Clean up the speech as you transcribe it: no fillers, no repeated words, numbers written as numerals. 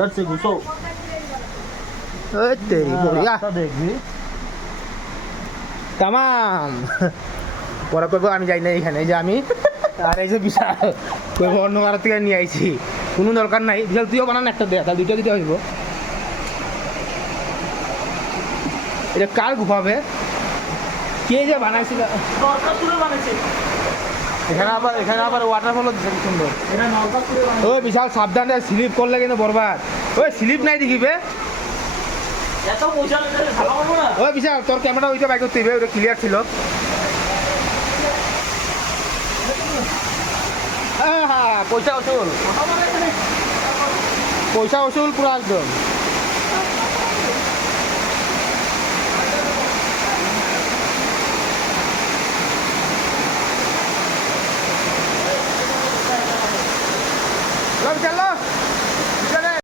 যাচ্ছে ঘুষো ওই তেরি বড়িয়া দেখবি তামাম পরে কইব আমি যাই না এখানে এই যে আমি আর এই যে বিশাল কইব অন্য কারো থেকে নিয়ে আইছি কোনো দরকার নাই বিশাল তুইও বানান একটা দেয়া তাহলে দুইটা দিতে হইব এটা কার গুফাবে কে যে বানাইছিল নরকাসুরে বানাইছে এখানে আবার ওয়াটারফলও দিচ্ছে কি সুন্দর এটা নরকাসুরে বানাইছে ওই বিশাল সাবধানে স্লিপ করলে কিন্তু বরবাদ ওই স্লিপ নাই দেখিবে এত পয়সা নিতে ভালো করবো না ওই বিশাল তোর ক্যামেরা ওইটা বাইক করতে হইবে ওটা ক্লিয়ার ছিল হ্যাঁ হ্যাঁ পয়সা উসুল পুরা একদম